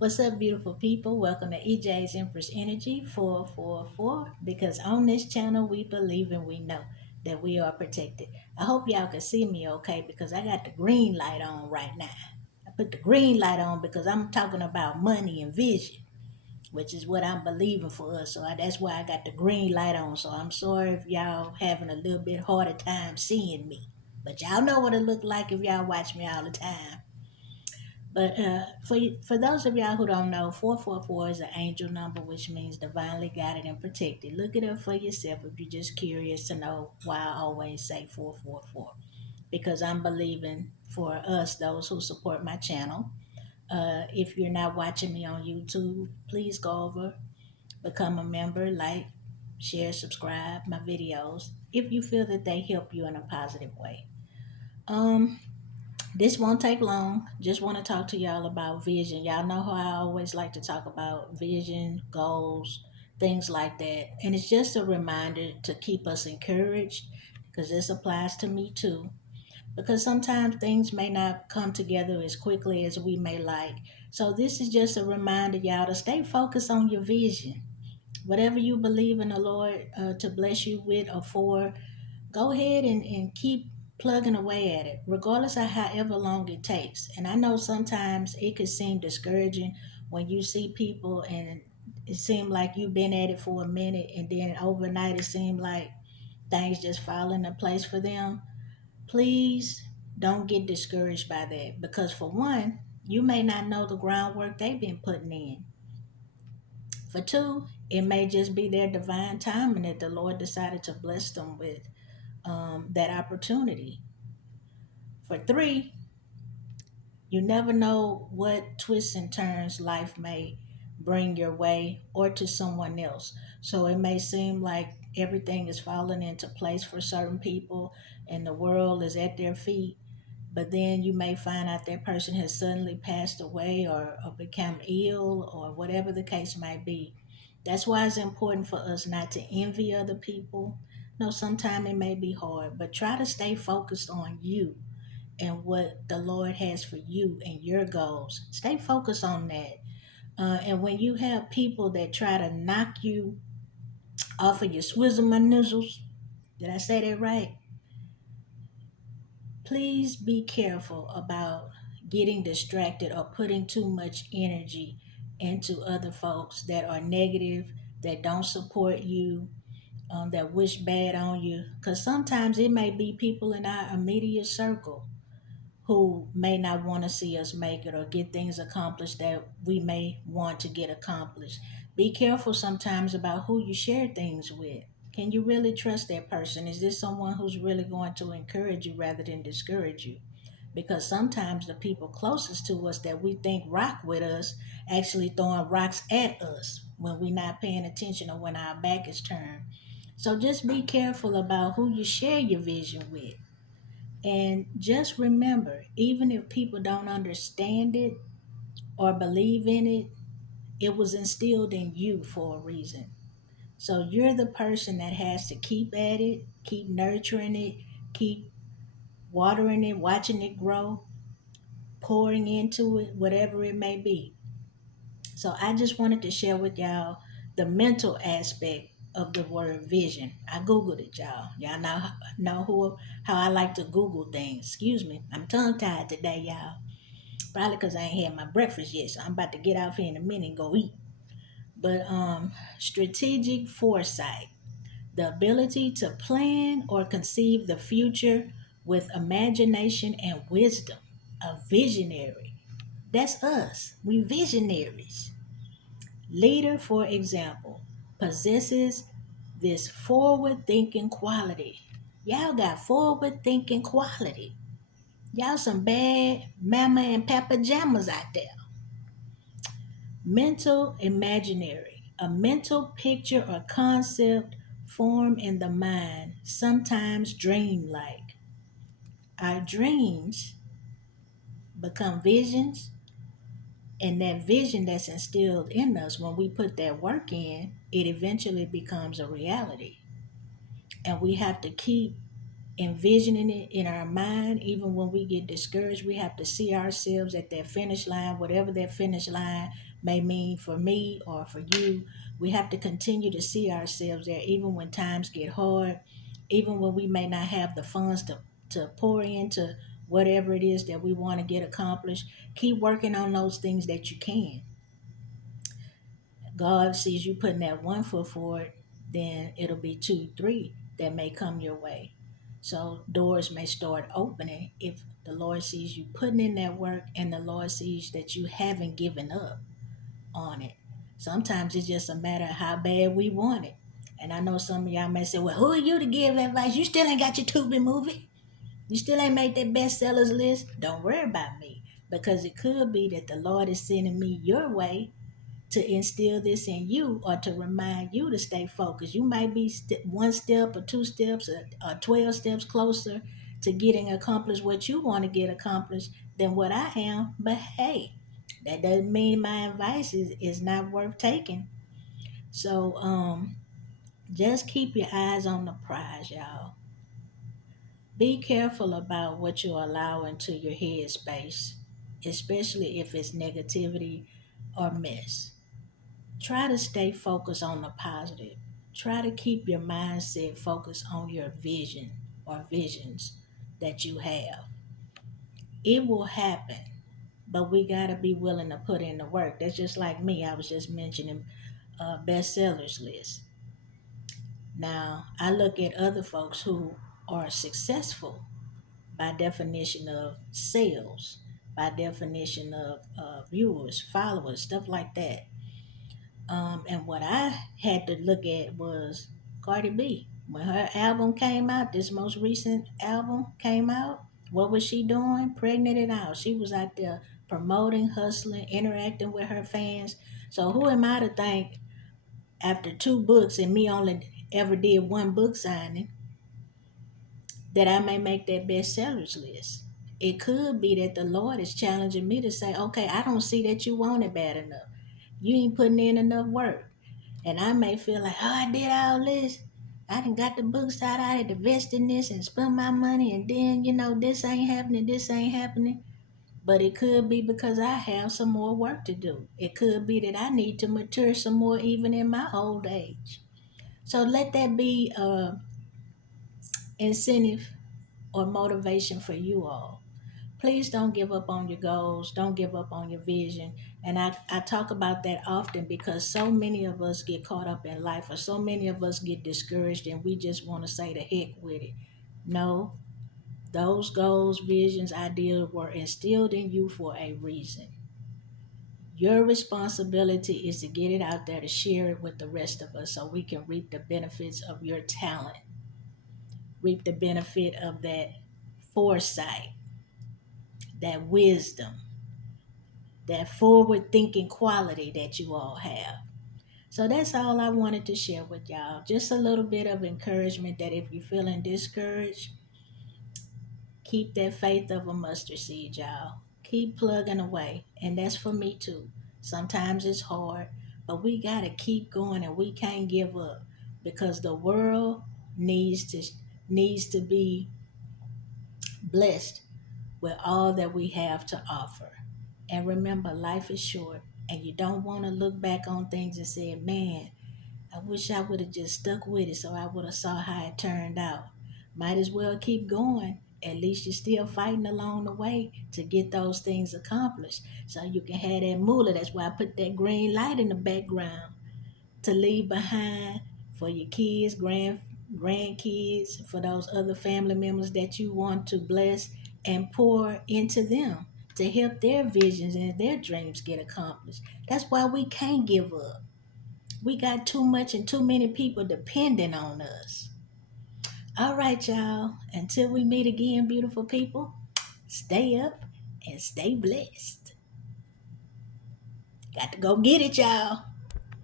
What's up, beautiful people? Welcome to EJ's Empress Energy 444. Because on this channel, we believe and we know that we are protected. I hope y'all can see me okay because I got the green light on right now. I put the green light on because I'm talking about money and vision, which is what I'm believing for us. That's why I got the green light on. So I'm sorry if y'all having a little bit harder time seeing me. But y'all know what it look like if y'all watch me all the time. But for those of y'all who don't know, 444 is an angel number, which means divinely guided and protected. Look it up for yourself if you're just curious to know why I always say 444. Because I'm believing for us, those who support my channel. If you're not watching me on YouTube, please go over, become a member, like, share, subscribe my videos if you feel that they help you in a positive way. Um, this won't take long. Just want to talk to y'all about vision. Y'all know how I always like to talk about vision, goals, things like that. And it's just a reminder to keep us encouraged because this applies to me too. Because sometimes things may not come together as quickly as we may like. So this is just a reminder, y'all, to stay focused on your vision. Whatever you believe in the Lord to bless you with or for, go ahead and keep plugging away at it, regardless of however long it takes. And I know sometimes it could seem discouraging when you see people and it seemed like you've been at it for a minute and then overnight it seemed like things just fall into place for them. Please don't get discouraged by that because, for one, you may not know the groundwork they've been putting in. For two, it may just be their divine timing that the Lord decided to bless them with that opportunity. For three, you never know what twists and turns life may bring your way or to someone else. So it may seem like everything is falling into place for certain people and the world is at their feet. But then you may find out that person has suddenly passed away or become ill or whatever the case might be. That's why it's important for us not to envy other people. No, sometimes it may be hard, but try to stay focused on you and what the Lord has for you and your goals. Stay focused on that. And when you have people that try to knock you off of your swizzle my nizzles, did I say that right? Please be careful about getting distracted or putting too much energy into other folks that are negative, that don't support you, that wish bad on you. Because sometimes it may be people in our immediate circle who may not want to see us make it or get things accomplished that we may want to get accomplished. Be careful sometimes about who you share things with. Can you really trust that person? Is this someone who's really going to encourage you rather than discourage you? Because sometimes the people closest to us that we think rock with us actually throwing rocks at us when we're not paying attention or when our back is turned. So just be careful about who you share your vision with. And just remember, even if people don't understand it or believe in it, it was instilled in you for a reason. So you're the person that has to keep at it, keep nurturing it, keep watering it, watching it grow, pouring into it, whatever it may be. So I just wanted to share with y'all the mental aspect of the word vision. I Googled it, y'all. Y'all know how I like to Google things. Excuse me. I'm tongue tied today, y'all. Probably because I ain't had my breakfast yet. So I'm about to get off here in a minute and go eat. But strategic foresight, the ability to plan or conceive the future with imagination and wisdom. A visionary. That's us. We visionaries. Leader, for example, possesses this forward thinking quality. Y'all got forward thinking quality. Y'all some bad mama and papa jammers out there. Mental imaginary, a mental picture or concept formed in the mind, sometimes dreamlike. Our dreams become visions, and that vision that's instilled in us, when we put that work in, it eventually becomes a reality. And we have to keep envisioning it in our mind. Even when we get discouraged, we have to see ourselves at that finish line, whatever that finish line may mean for me or for you. We have to continue to see ourselves there, even when times get hard, even when we may not have the funds to pour into whatever it is that we want to get accomplished. Keep working on those things that you can. God sees you putting that one foot forward, then it'll be two, three that may come your way. So doors may start opening if the Lord sees you putting in that work and the Lord sees that you haven't given up on it. Sometimes it's just a matter of how bad we want it. And I know some of y'all may say, well, who are you to give advice? You still ain't got your Tubi movie. You still ain't made that bestsellers list. Don't worry about me, because it could be that the Lord is sending me your way to instill this in you or to remind you to stay focused. You might be one step or two steps or 12 steps closer to getting accomplished what you want to get accomplished than what I am. But hey, that doesn't mean my advice is not worth taking. So just keep your eyes on the prize, y'all. Be careful about what you allow into your head space, especially if it's negativity or mess. Try to stay focused on the positive. Try to keep your mindset focused on your vision or visions that you have. It will happen, but we got to be willing to put in the work. That's just like me. I was just mentioning bestsellers list. Now, I look at other folks who are successful by definition of sales, by definition of viewers, followers, stuff like that. And what I had to look at was Cardi B. When her album came out, this most recent album came out, what was she doing? Pregnant it out. She was out there promoting, hustling, interacting with her fans. So who am I to think after two books and me only ever did one book signing that I may make that bestsellers list? It could be that the Lord is challenging me to say, okay, I don't see that you want it bad enough. You ain't putting in enough work. And I may feel like, oh, I did all this. I done got the books out. I had to invest in this and spend my money. And then, this ain't happening. This ain't happening. But it could be because I have some more work to do. It could be that I need to mature some more even in my old age. So let that be incentive or motivation for you all. Please don't give up on your goals. Don't give up on your vision. And I talk about that often because so many of us get caught up in life, or so many of us get discouraged and we just want to say the heck with it. No, those goals, visions, ideas were instilled in you for a reason. Your responsibility is to get it out there to share it with the rest of us so we can reap the benefits of your talent, reap the benefit of that foresight, that wisdom, that forward thinking quality that you all have. So that's all I wanted to share with y'all. Just a little bit of encouragement that if you're feeling discouraged, keep that faith of a mustard seed, y'all. Keep plugging away. And that's for me too. Sometimes it's hard, but we got to keep going and we can't give up because the world needs to needs to be blessed with all that we have to offer. And remember, life is short, and you don't want to look back on things and say, man, I wish I would have just stuck with it so I would have saw how it turned out. Might as well keep going. At least you're still fighting along the way to get those things accomplished. So you can have that moolah. That's why I put that green light in the background to leave behind for your kids, grandkids, for those other family members that you want to bless and pour into them to help their visions and their dreams get accomplished. That's why we can't give up. We got too much and too many people depending on us. All right, y'all. Until we meet again, beautiful people, stay up and stay blessed. Got to go get it, y'all.